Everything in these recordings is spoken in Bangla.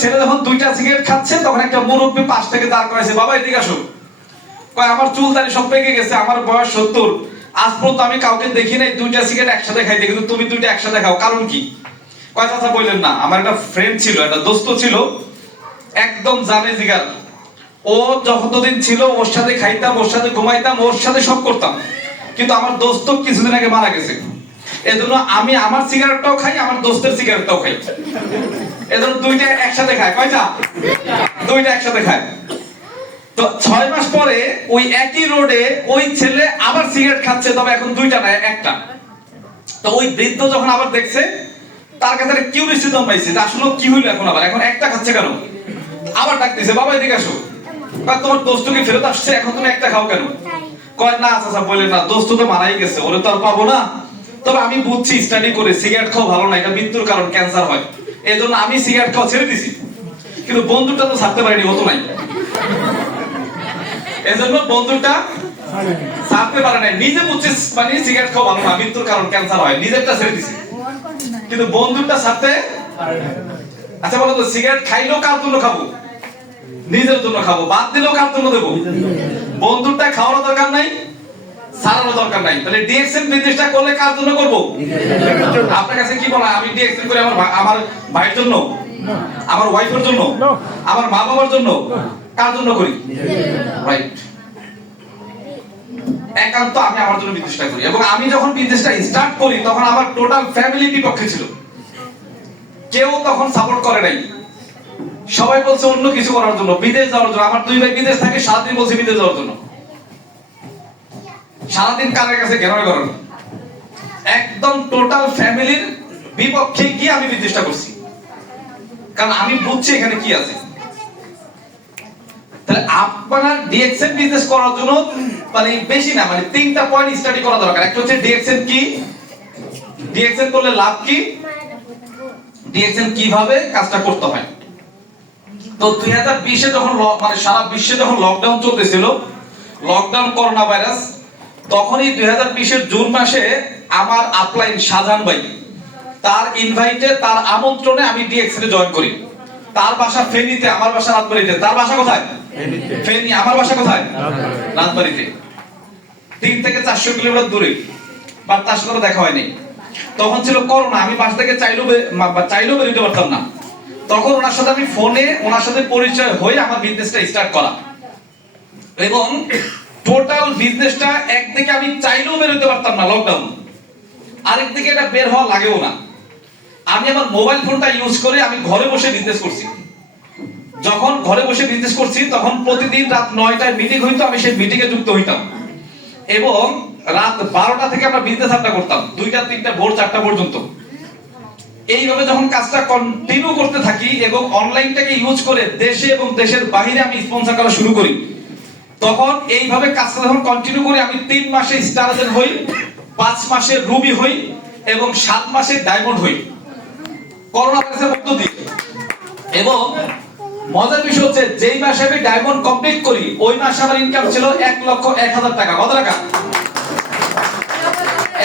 ছেলে যখন দুইটা সিগারেট খাচ্ছে তখন একটা মুরব্বী পাশ থেকে দাঁড় করাইছে, বাবা এদিকে আসো। কয় আমার চুল দাড়ি সব পেকে গেছে, আমার বয়স 70, আজ পর্যন্ত আমি কাউকে দেখি নাই দুইটা সিগারেট একসাথে খাইতে, কিন্তু তুমি দুইটা একসাথে খাও, কারণ কি? কয় চাচা বললেন না, আমার একটা ফ্রেন্ড ছিল, একটা দোস্ত ছিল, একদম জানে জিগার, ও যতদিন ছিল ওর সাথে খাইতাম, ওর সাথে ঘুমাইতাম, ওর সাথে সব করতাম, কিন্তু আমার দোস্ত কিছুদিন আগে মারা গেছে। এজন্য আমি আমার সিগারেটটাও খাই, আমার দোস্তের সিগারেটটাও খাই, এজন্য দুইটা একসাথে খায়। কয়টা? দুইটা একসাথে খায়। তো 6 মাস পরে ওই একই রোডে ওই ছেলে আবার সিগারেট খাচ্ছে, তবে এখন দুইটা না, একটা। তো ওই বৃদ্ধ যখন আবার দেখছে, তার কাছে একটা কিউরিওসিটি জন্মাইছে যে আসলে কি হইলো, এখন একটা খাচ্ছে কেন? আবার ডাকতেছে, বাবা এদিকে আসো। তোমার দোস্ত কি ফেরত আসছে, এখন তুমি একটা খাও কেন? কয় না চাচা বললেন না, দোস্ত তো মারাই গেছে, ওরে তো আর পাবো না। তবে আমি বুঝছি, স্টাডি করে সিগারেট খাওয়া ভালো না, এটা মৃত্যুর কারণ, ক্যান্সার হয়, এজন্য আমি সিগারেট খাওয়া ছেড়ে দিছি। কিন্তু বন্ধুটা তো ছাড়তে পারিনি, হতো নাই, এজন্য বন্ধুটা ছাড়তে পারে নাই। নিজে বুঝছিস মানে সিগারেট খাওয়া ভালো না, মৃত্যুর কারণ, ক্যান্সার হয়, নিজেরটা ছেড়ে দিছি, কিন্তু বন্ধুটা ছাড়তে। আচ্ছা বলো তো, সিগারেট খাইলেও কার জন্য খাবো? নিজের জন্য খাবো। বাদ দিলেও কার জন্য দেবো? বন্ধুটা খাওয়ার দরকার নাই, ছাড়ানোর দরকার নাই। তাহলে ডিএক্সএন বিজনেসটা করলে কার জন্য করব? আপনার কাছে কি বলা, আমি ডিএক্সএন করে আমার ভাইয়ের জন্য, আমার ওয়াইফের জন্য, আমার মা বাবার জন্য, কার জন্য করি? রাইট। একান্ত আমি আমার জন্য বিজনেসটা করি। এবং আমি যখন বিজনেসটা স্টার্ট করি তখন আমার টোটাল ফ্যামিলি বিপক্ষে ছিল, কেউ তখন সাপোর্ট করে নাই। সবাই বলছে অন্য কিছু করার জন্য, বিদেশ যাওয়ার জন্য। আমার দুই ভাই বিদেশ থাকে, সারাদিন বলছে বিদেশ যাওয়ার জন্য, সারাদিন কারের কাছে ঘেরানো করানো। একদম টোটাল ফ্যামিলির বিপক্ষে গিয়ে আমি বিজনেসটা করছি, কারণ আমি বুঝছি এখানে কি আছে। তাহলে আপনার ডিএক্সএন বিজনেস করার জন্য মানে বেশি না, মানে 3টা পয়েন্ট স্টাডি করা দরকার। একটা হচ্ছে ডিএক্সএন কি, ডিএক্সএন করলে লাভ কি, ডিএক্সএন কিভাবে কাজটা করতে হয়। তো 2020 এ যখন মানে সারা বিশ্বে যখন লকডাউন চলতেছিল, লকডাউন করোনা ভাইরাস, তখনই 2020 এর জুন মাসে আমার আপলাইন শাহজাহান ভাই, তার ইনভাইটে, তার আমন্ত্রণে আমি ডিএক্সএন এ জয়েন করি। তার বাসা ফেনীতে, আমার বাসা রাজবাড়ীতে। তার বাসা কোথায়? ফেনী। আমার বাসা কোথায়? রাজবাড়ীতে। 3 থেকে 400 কিলোমিটার দূরে, বাট তার সাথে দেখা হয়নি। তখন ছিল করোনা, আমি বাসা থেকে চাইলেও বেরোতে পারতাম না। তখন ওনার সাথে আমি ফোনে, ওনার সাথে পরিচয় হয়ে আমার বিজনেসটা স্টার্ট করা। এবং টোটাল বিজনেসটা একদিকে আমি চাইলেও বেরোতে পারতাম না লকডাউন, আরেকদিকে এটা বের হওয়া লাগেও না। আমি আমার মোবাইল ফোনটা ইউজ করে আমি ঘরে বসে বিজনেস করছি। যখন ঘরে বসে বিজনেস করছি তখন প্রতিদিন রাত 9টায় মিটিং হইতো, আমি সেই মিটিং এ যুক্ত হইতাম। এবং রাত 12টা থেকে আমরা বিজনেস আড্ডা করতাম 2টা 3টা ভোর 4টা পর্যন্ত। এইভাবে যখন কাজটা কন্টিনিউ করতে থাকি এবং অনলাইনটাকে ইউজ করে দেশে এবং দেশের বাইরে আমি স্পন্সর করা শুরু করি, তখন এইভাবে কাজটা যখন কন্টিনিউ করি, আমি 3 মাসে স্টার এজেন্ট হই, 5 মাসে রুবি হই এবং 7 মাসে ডায়মন্ড হই করোনা ভাইরাসের মধ্য দিয়ে। এবং মজার বিষয় হচ্ছে, যেই মাসে আমি ডায়মন্ড কমপ্লিট করি ওই মাসে আমার ইনকাম ছিল 1,01,000 টাকা। কত টাকা?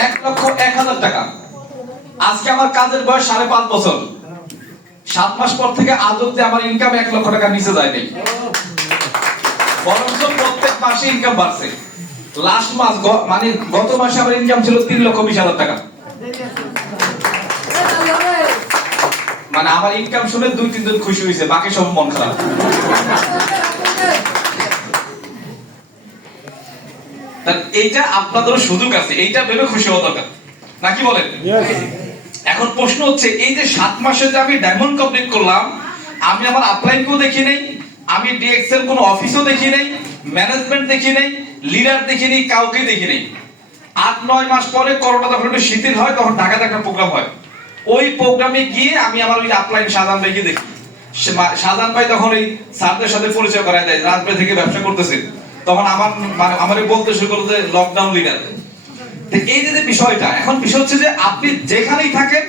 1,01,000 টাকা। আজকে আমার কাজের বয়স 5.5 বছর। 7 মাস পর থেকে আজ অব্দি আমার ইনকাম 1 লক্ষ টাকার নিচে যায়নি, বরঞ্চ প্রত্যেক মাসে ইনকাম বাড়ছে। লাস্ট মাস মানে গত মাসে আমার ইনকাম ছিল 3,20,000 টাকা। মানে আমার ইনকাম শুনে 2-3 জন খুশি হয়েছে, বাকি সব মন খারাপ। এইটা আপনাদেরও সুযোগ আছে, এইটা ভেবে খুশি হওয়া দরকার, নাকি বলেন? এখন প্রশ্ন হচ্ছে, এই যে 7 মাসে যে আমি ডায়মন্ড কমপ্লিট করলাম, আমি আমার আপলাইনকেও দেখি নাই, আমি ডিএক্সএল কোন অফিসও দেখি নাই, ম্যানেজমেন্ট দেখি নাই, লিডার দেখি নাই, কাউকে দেখি নাই। 8-9 মাস পরে করোনা যখন একটু শিথিল হয়, তখন ঢাকাতে একটা প্রোগ্রাম হয়। ওই প্রোগ্রামে গিয়ে আমি আমার ওই আপলাইন শাহজাহান ভাইকে দেখি। শাহজাহান ভাই তখন ওই স্যারদের সাথে পরিচয় করায় দেয়, রাজবাড়ী থেকে ব্যবসা করতেছে। তখন আমার বলতে শুরু করলো যে লকডাউন লিডার। এই যে বিষয়টা, এখন বিষয় হচ্ছে যে আপনি যেখানেই থাকেন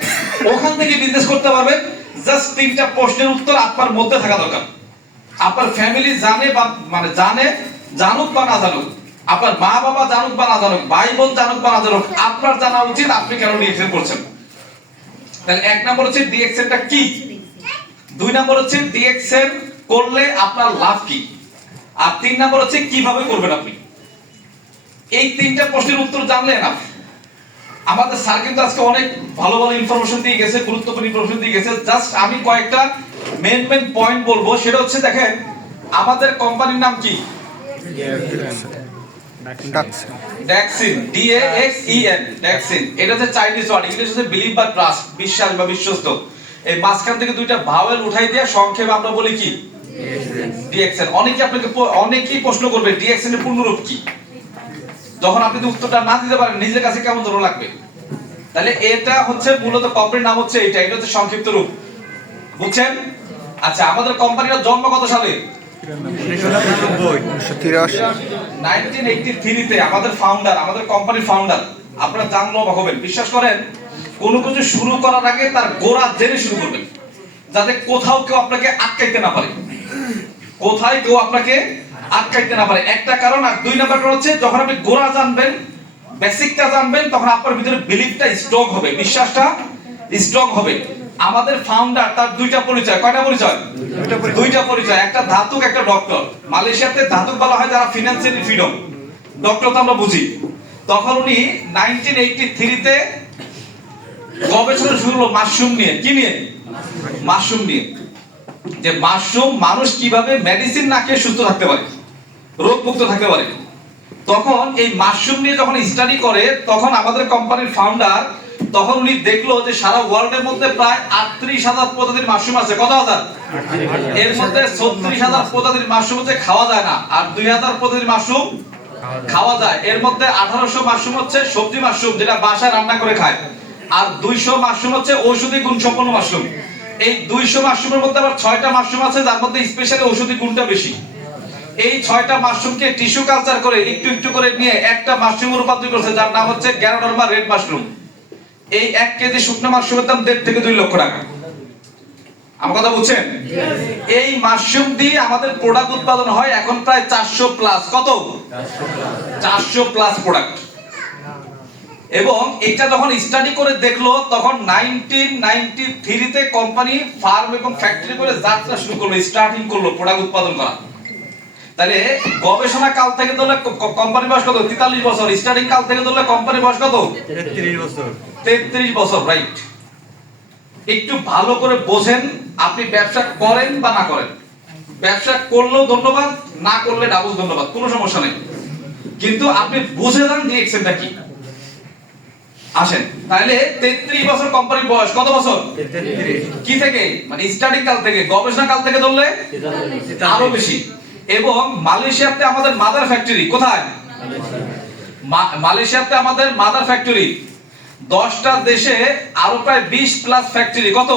ওখান থেকে বিজনেস করতে পারবেন। জাস্ট 3টা প্রশ্নের উত্তর আপনার মধ্যে থাকা দরকার। আপনার ফ্যামিলি জানে বা মানে জানুক বা না জানুক, আপনার মা বাবা জানুক বা না জানুক, ভাই বোন জানুক বা না জানুক, আপনার জানা উচিত আপনি কেন ডিএক্সএন করছেন। তাহলে 1 নম্বর হচ্ছে ডিএক্সএনটা কি, 2 নাম্বার হচ্ছে ডিএক্সএন করলে আপনার লাভ কি, আর 3 নাম্বার হচ্ছে কিভাবে করবেন আপনি। এই তিনটা প্রশ্নের উত্তর জানলে না, আমাদের স্যার কিন্তু আজকে অনেক ভালো ভালো ইনফরমেশন দিয়ে গেছে, গুরুত্বপূর্ণ ইনফরমেশন দিয়ে গেছে। জাস্ট আমি কয়েকটা মেন পয়েন্ট বলবো। সেটা হচ্ছে দেখেন, আমাদের কোম্পানির নাম কি? ড্যাক্সিন, DAXEN, ড্যাক্সিন। এটা হচ্ছে চাইনিজ ওয়ার্ড, ইংলিশ হচ্ছে বিলিভ বা ট্রাস্ট, বিশ্বাস বা বিশ্বস্ত। এই মাঝখান থেকে দুইটা ভাওয়েল উঠাই দিয়ে সংক্ষেপে আমরা বলি কি? ডিএক্সএন। অনেকেই প্রশ্ন করবে ডিএক্সএন এর পূর্ণরূপ কি। যখন আপনি উত্তরটা না দিতে পারেন নিজের কাছে কেমন ধরো লাগবে। তাহলে এটা হচ্ছে মূলত কোম্পানির নাম হচ্ছে এটা হচ্ছে সংক্ষিপ্ত রূপ, বুঝছেন? আচ্ছা, আমাদের কোম্পানির জন্ম কত সালে? 1983 তে আমাদের ফাউন্ডার, আমাদের কোম্পানির ফাউন্ডার। আপনারা জানলেও অবাক হবেন। বিশ্বাস করেন, কোনো কিছু শুরু করার আগে তার গোড়া জেনে শুরু করবেন, যাতে কোথাও কেউ আপনাকে আটকাইতে না পারে, কোথায় কেউ আপনাকে আটকাইতে না পারে। একটা কারণ। আর 2 নাম্বার কারণ হচ্ছে যখন আপনি গোড়া জানবেন, বেসিকটা জানবেন, তখন আপনার ভিতরে বিলিফটা স্ট্রং হবে, বিশ্বাসটা স্ট্রং হবে। আমাদের ফাউন্ডার, তার 2টা পরিচয়। কয়টা পরিচয়? 2টা পরিচয়। একটা ধাতুক, একটা ডক্টর। মালয়েশিয়াতে ধাতুক বলা হয় যারা ফিনান্সিয়ালি ফ্রিডম, ডক্টর তো আমরা বুঝি। তখন উনি 1983 তে গবেষণা শুরু হলো মাশরুম নিয়ে। কি নিয়ে? মাশরুম নিয়ে। যে মাশরুম মানুষ কিভাবে মেডিসিন না খেয়ে সুস্থ থাকতে পারে, রোগ মুক্ত থাকতে পারে। তখন এই মাশরুম নিয়ে যখন স্টাডি করে, তখন আমাদের কোম্পানির ফাউন্ডার, তখন উনি দেখলো যে সারা ওয়ার্ল্ডের মধ্যে প্রায় 38,000 প্রজাতির মাশরুম আছে। কত হাজার? এর মধ্যে 36,000 প্রজাতির মাশরুম হচ্ছে খাওয়া যায় না, আর 2,000 প্রজাতির মাশরুম খাওয়া যায়। এর মধ্যে 1800 মাশরুম হচ্ছে সবজি মাশরুম, যেটা বাসায় রান্না করে খায়, আর 200 মাশরুম হচ্ছে ঔষধি গুণ সম্পন্ন মাশরুম। এই 200 মাশরুমের মধ্যে আবার 6টা মাশরুম আছে যার মধ্যে স্পেশালি ঔষধি গুণটা বেশি। এই 6টা মাশরুমকে টিস্যু কালচার করে একটু একটু করে নিয়ে একটা মাশরুমে রূপান্তরিত করেছে, যার নাম হচ্ছে গ্যানোডার্মা রেড মাশরুম। এই 1 কেজি শুকনো মাশরুমের দাম 1.5 থেকে 2 লক্ষ টাকা। আমার কথা বুঝছেন? এই মাশরুম দিয়ে আমাদের প্রোডাক্ট উৎপাদন হয় এখন প্রায় 400 প্লাস। কত? 400 প্লাস প্রোডাক্ট। এবং এটা যখন স্টাডি করে দেখলো, তখন 1993 তে কোম্পানি ফার্ম এবং ফ্যাক্টরি করে যাত্রা শুরু করলো, স্টার্টিং করলো প্রোডাক্ট উৎপাদন করা। তাহলে গবেষণা কাল থেকে ধরলে কোম্পানির বয়স কত? 43 বছর। স্টার্টিং কাল থেকে ধরলে কোম্পানির বয়স কত? 33 বছর। 33 বছর, রাইট। একটু ভালো করে বোঝেন, আপনি ব্যবসা করেন বা না করেন, ব্যবসা করলেও ধন্যবাদ, না করলে ডাবল ধন্যবাদ, কোনো সমস্যা নেই। কিন্তু আপনি বুঝে যান ডিএক্সএনটা কি। আসেন, তাহলে 33 বছর কোম্পানির বয়স। কত বছর? 33। কি থেকে? মানে স্টার্টিং কাল থেকে। গবেষণা কাল থেকে ধরলে আরো বেশি। এবং মালয়েশিয়াতে আমাদের মাদার ফ্যাক্টরি। কোথায়? মালয়েশিয়াতে আমাদের মাদার ফ্যাক্টরি। 10টা দেশে আরো প্রায় 20 প্লাস ফ্যাক্টরি। কত?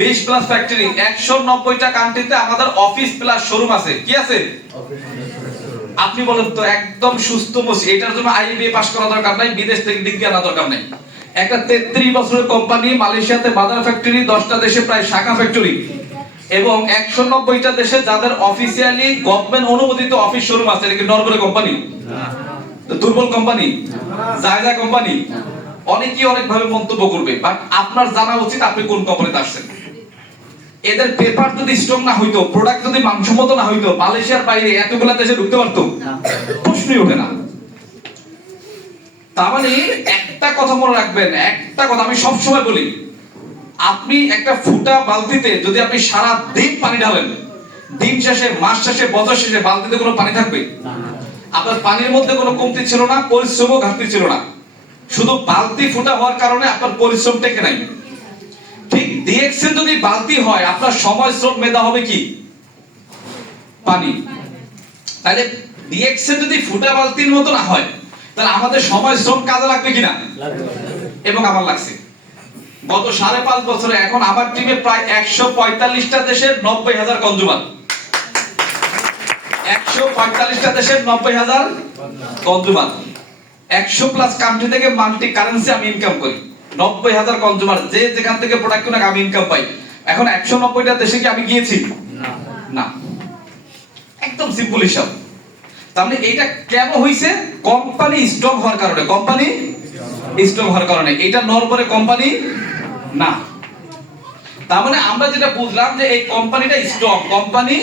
20 প্লাস ফ্যাক্টরি। 190টা কান্ট্রিতে আমাদের অফিস প্লাস শোরুম আছে। কি আছে? আপনি বলেন তো, একদম সুস্থ মসি, এটার জন্য আইবিএ পাস করা দরকার নাই, বিদেশ থেকে ডিগ্রি আনা দরকার নাই। একটা 33 বছরের কোম্পানি, মালয়েশিয়াতে মাদার ফ্যাক্টরি, 10টা দেশে প্রায় শাখা ফ্যাক্টরি, এবং 190টা দেশে যাদের অফিসিয়ালি গভর্নমেন্ট অনুমোদিত অফিস শোরুম আছে। এটা কি নরবরে কোম্পানি? দুর্বল কোম্পানি? জায়গা কোম্পানি? অনেকেই অনেক ভাবে মন্তব্য করবে, বাট আপনার জানা উচিত আপনি কোন কোম্পানিতে আসছেন। এদের পেপার যদি স্ট্রং না হইতো, প্রোডাক্ট যদি মানসম্মত না হইতো, মালয়েশিয়ার বাইরে এতগুলা দেশে ঢুকতে পারতো? প্রশ্নই ওঠে না। তার মানে একটা কথা মনে রাখবেন, একটা কথা আমি সব সময় বলি, আপনি একটা ফুটা বালতিতে যদি আপনি সারা দিন পানি ঢালেন, দিন শেষে, মাস শেষে, বছর শেষে বালতিতে কোনো পানি থাকবে? আপনার পানির মধ্যে কোনো কমতি ছিল না, পরিশ্রমও ঘাটতি ছিল না, শুধু বালতি ফুটা হওয়ার কারণে আপনার পরিশ্রম টেকে নাই। ঠিক ডিএক্সএন যদি বালতি হয়, আপনার সময়, শ্রম, মেধা হবে কি? পানি। তাহলে ডিএক্সএন যদি ফুটা বালতির মতো না হয়, তাহলে আমাদের সময়, শ্রম কাজে লাগবে কিনা? এবং আমার লাগছে। গত 5.5 বছরে এখন আমার টিমে প্রায় 145টা দেশের 90,000 কনজিউমার। 145টা দেশের 90,000 কনজিউমার। 100 প্লাস কান্ট্রি থেকে মাল্টি কারেন্সি আমি ইনকাম করি। 90,000 কনজিউমার, যে যেখান থেকে প্রোডাক্ট কিনে আমি ইনকাম পাই। এখন 190টা দেশে কি আমি গিয়েছি? না। একদম সিম্পল হিসাব। তাহলে এটা কেন হইছে? কোম্পানি স্ট্রং হওয়ার কারণে। কোম্পানি স্ট্রং হওয়ার কারণে। এটা নরবরে কোম্পানি না। তার মানে আমরা যেটা বুঝলাম যে এই কোম্পানিটা স্ট্রং, কোম্পানি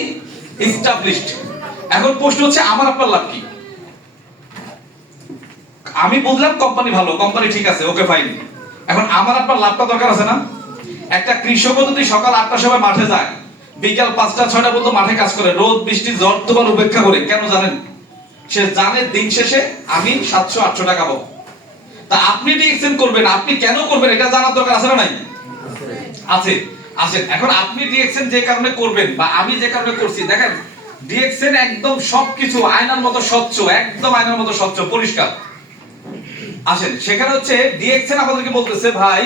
এস্টাবলিশড। এখন প্রশ্ন হচ্ছে আমার আপনার লাভ কি? আমি বুঝলাম কোম্পানি ভালো, কোম্পানি ঠিক আছে, ওকে ফাইন। এখন আমার আপনার লাভটা দরকার আছে না? একটা কৃষক যদি সকাল 8টার সময় মাঠে যায়, বিকাল 5টা 6টা পর্যন্ত মাঠে কাজ করে, রোদ বৃষ্টি ঝড় তুফান উপেক্ষা করে, কেন জানেন? সে জানে দিন শেষে আমি 700-800 টাকা পাবো। তা আপনি ডিএক্সএন করবেন, আপনি কেন করবেন এটা জানার দরকার আছে না নাই? আছে। আসেন এখন আপনি ডিএক্সএন যে কারণে করবেন বা আমি যে কারণে করছি, দেখেন ডিএক্সএন একদম সবকিছু আয়নার মতো স্বচ্ছ, একদম আয়নার মতো স্বচ্ছ পরিষ্কার। আসেন সেখানে হচ্ছে ডিএক্সএন আমাদেরকে বলতেছে ভাই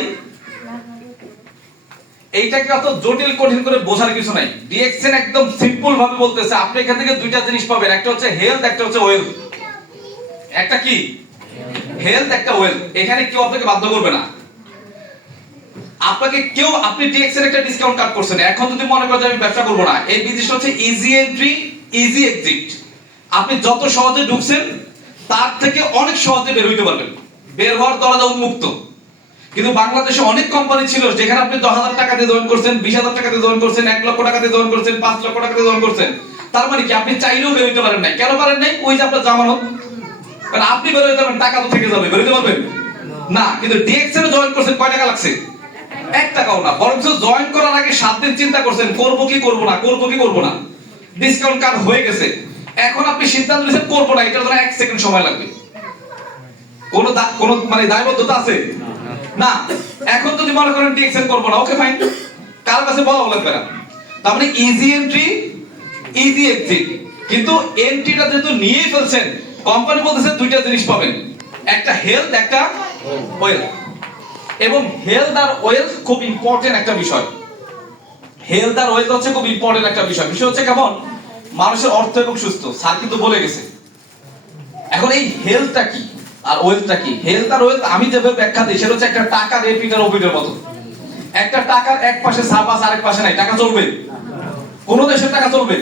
এইটাকে অত জটিল কঠিন করে বোঝার কিছু নাই। ডিএক্সএন একদম সিম্পল ভাবে বলতেছে আপনি এখান থেকে দুইটা জিনিস পাবেন, একটা হচ্ছে হেলথ, একটা হচ্ছে ওয়েলথ। একটা কি হেলথ, একটা ওয়েলথ। এখানে কেউ আপনাকে বাধ্য করবে না। আপনাকে কেউ, আপনি ডিএক্সএন একটা ডিসকাউন্ট কার্ড করছেন, এখন যদি মনে করেন যে আমি ব্যবসা করব না, এই বিজনেসটা হচ্ছে ইজি এন্ট্রি ইজি এক্সিট। আপনি যত সহজে ঢুকছেন তার থেকে অনেক সহজে বের হইতে পারবেন, বের হওয়ার দরজা উন্মুক্ত। কিন্তু বাংলাদেশে অনেক কোম্পানি ছিল যেখানে আপনি 10,000 টাকা দিয়ে জয়েন করছেন, 20,000 টাকা দিয়ে জয়েন করছেন, 1 লক্ষ টাকা দিয়ে জয়েন করছেন, 5 লক্ষ টাকা দিয়ে জয়েন করছেন। তার মানে কি আপনি চাইলেও বের হইতে পারেন নাই। কেন পারেন নাই? ওই যে আপনার জামানত। কারণ আপনি বের হইতে পারবেন, টাকা তো থেকে যাবে, বের হইতে পারবেন না। কিন্তু ডিএক্সএন এ জয়েন করছেন, কয় টাকা লাগছে? 1 টাকাও না। বরং জয়েন করার আগে 7 দিন চিন্তা করছেন করব কি করব না, করব কি করব না। ডিসকাউন্ট কার্ড হয়ে গেছে, এখন আপনি সিদ্ধান্ত নিয়েছেন করব না, এটার জন্য 1 সেকেন্ড সময় লাগবে। কোন মানে দায়বদ্ধতা আছে না। এখন যদি মনে করেন ডিএক্সএন করব না, ওকে ফাইন, কার কাছে বলা লাগবে না। তার মানে ইজি এন্ট্রি ইজি এক্সিট। কিন্তু এন্ট্রিটা যেহেতু নিয়েই ফেলছেন, কোম্পানি বলতেছে দুইটা জিনিস পাবেন, একটা হেলথ, একটা ওয়েলথ। এবং হেলথ আর ওয়েলথ খুব ইম্পর্টেন্ট একটা বিষয়। হেলথ আর ওয়েলথ হচ্ছে খুব ইম্পর্টেন্ট একটা বিষয়। বিষয় হচ্ছে কেমন? মানুষের অর্থ এবং সুস্থ, স্যার কিন্তু বলে গেছে। এখন এই হেলথটা কি আর ওয়েলথটা কি? হেলথ আর ওয়েলথ আমি যেভাবে ব্যাখ্যা দিই সেটা হচ্ছে একটা টাকার এপিটার ওপিটের মতো। একটা টাকার এক পাশে সাবাস, আরেক পাশে নাই, টাকা চলবে? কোন দেশের টাকা চলবে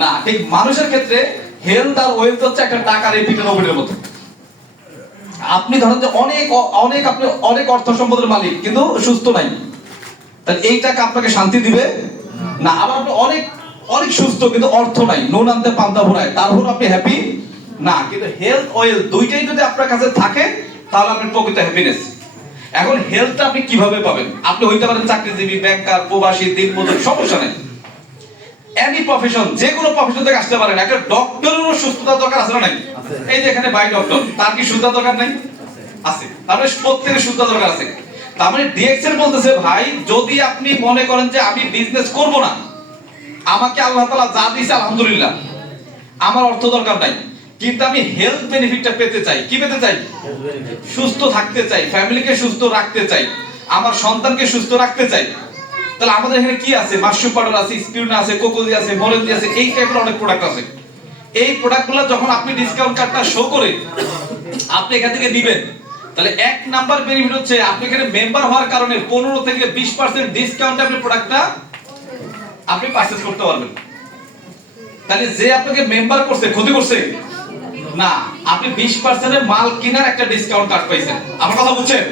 না। ঠিক মানুষের ক্ষেত্রে হেলথ আর ওয়েলথ হচ্ছে একটা টাকার এপিটার ওপিটের মতো। আপনি ধরেন যে অনেক অনেক আপনি অনেক অর্থ সম্পদের মালিক কিন্তু সুস্থ নাই, তাহলে এই টাকা আপনাকে শান্তি দিবে না। আবার আপনি অনেক অনেক সুস্থ কিন্তু অর্থ নাই, নুন আনতে পান্তা ভরায়, তারপর আপনি হ্যাপি না। কিন্তু হেলথ ওয়েলথ দুইটাই যদি আপনার কাছে থাকে তাহলে আপনি প্রকৃত হ্যাপিনেস। এখন হেলথটা আপনি কিভাবে পাবেন? আপনি হইতে পারেন চাকরিজীবী, ব্যাংকার, প্রবাসী, দিনমজুর, সমস্যা নেই। এনি প্রফেশন, যে কোনো প্রফেশন থেকে আসতে পারেন। একটা ডক্টরেরও সুস্থতা দরকার আছে না নাই? এই যে এখানে ভাই ডক্টর, তার কি সুস্থতা দরকার নাই? আছে। তারপরে প্রত্যেকের সুস্থতা দরকার আছে। তার মানে ডিএক্সএন বলতেছে ভাই যদি আপনি মনে করেন যে আমি বিজনেস করব না, আমাকে আল্লাহ তাআলা যা দিয়েছে আলহামদুলিল্লাহ, আমার অর্থ দরকার নাই, কিন্তু আমি হেলথ বেনিফিটটা পেতে চাই। কি পেতে চাই? সুস্থ থাকতে চাই, ফ্যামিলিকে সুস্থ রাখতে চাই, আমার সন্তানকে সুস্থ রাখতে চাই। তাহলে আমাদের এখানে কি আছে? মাশরুম পাউডার আছে, স্পিরুলিনা আছে, কোকোজি আছে, মরেনজি আছে, এই টাইপের অনেক প্রোডাক্ট আছে। এই প্রোডাক্টগুলো যখন আপনি ডিসকাউন্ট কার্ডটা শো করে আপনি এখান থেকে দিবেন, তাহলে 1 নাম্বার বেনিফিট হচ্ছে আপনি এখানে মেম্বার হওয়ার কারণে 15 থেকে 20% ডিসকাউন্টে আপনি প্রোডাক্টটা আপনি পারচেজ করতে পারবেন। তাহলে যে আপনাকে মেম্বার করছে ক্ষতি করছে না, আপনি 20% এর মাল কেনার একটা ডিসকাউন্ট কার্ড পাইছেন। আমার কথা বুঝছেন?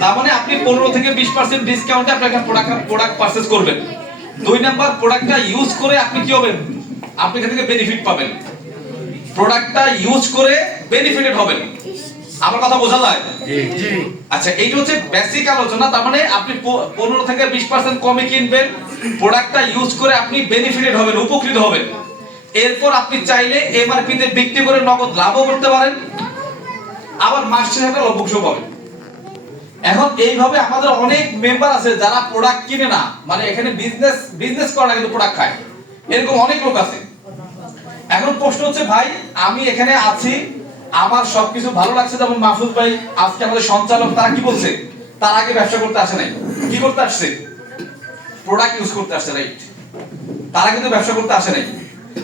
তার মানে আপনি 15 থেকে 20% ডিসকাউন্টে আপনি একটা প্রোডাক্ট পারচেজ করবেন। 2 নাম্বার, প্রোডাক্টটা ইউজ করে আপনি কি হবেন? আপনি এখান থেকে বেনিফিট পাবেন। প্রোডাক্টটা ইউজ করে বেনিফিটেড হবেন। আমার কথা বোঝা যায়? জি। আচ্ছা, এইটা হচ্ছে বেসিক আলোচনা। তার মানে আপনি 15 থেকে 20% কমে কিনবেন, প্রোডাক্টটা ইউজ করে আপনি বেনিফিটেড হবেন, উপকৃত হবেন। এরপর আপনি চাইলে এমআরপি তে বিক্রি করে নগদ লাভও করতে পারেন, আবার মাস শেষে একটা লভ্যাংশ পাবেন। এখন এইভাবে আমাদের অনেক মেম্বার আছে যারা প্রোডাক্ট কিনে না, মানে এখানে বিজনেস করে না কিন্তু প্রোডাক্ট খায়, এরকম অনেক লোক আছে। এখন প্রশ্ন হচ্ছে ভাই আমি এখানে আছি, আমার সবকিছু ভালো লাগছে, যেমন মাহফুজ ভাই আজকে আমাদের সঞ্চালক, তারা কি বলছে? তার আগে ব্যবসা করতে আসে নাই, কি করতে আসছে? প্রোডাক্ট ইউজ করতে আসছে, রাইট? তারা কিন্তু ব্যবসা করতে আসে নাই।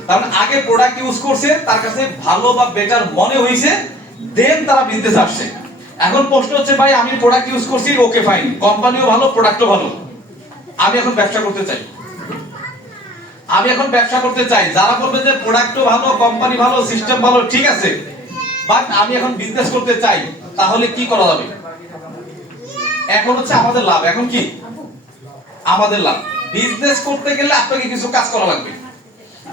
কারণ আগে প্রোডাক্ট ইউজ করছে, তার কাছে ভালো বা বেটার মনে হইছে, দেন তারা বিজনেসে আসছে। এখন প্রশ্ন হচ্ছে ভাই আমি প্রোডাক্ট ইউজ করছি, ওকে ফাইন, কোম্পানিও ভালো, প্রোডাক্টও ভালো, আমি এখন ব্যবসা করতে চাই। যারা বলবে যে প্রোডাক্টও ভালো, কোম্পানি ভালো, সিস্টেম ভালো, ঠিক আছে, বাট আমি এখন বিজনেস করতে চাই, তাহলে কি করা যাবে? এখন হচ্ছে আমাদের লাভ। এখন কি আমাদের লাভ। বিজনেস করতে গেলে আপনাকে কিছু কাজ করা লাগবে।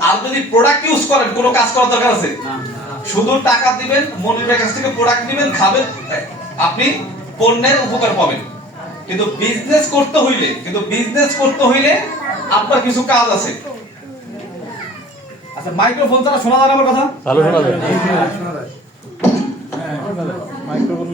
আর যদি প্রোডাক্ট ইউজ করেন, কোনো কাজ করার দরকার আছে? শুধু টাকা দিবেন, মনিটরের কাছ থেকে প্রোডাক্ট দিবেন, খাবেন, আপনি পণ্যের উপকার পাবেন। কিন্তু বিজনেস করতে হইলে আপনার কিছু কাজ আছে। আচ্ছা, মাইক্রোফোন ছাড়া শোনা যায় না আমার কথা? ভালো শোনা যায়। মাইক্রোফোন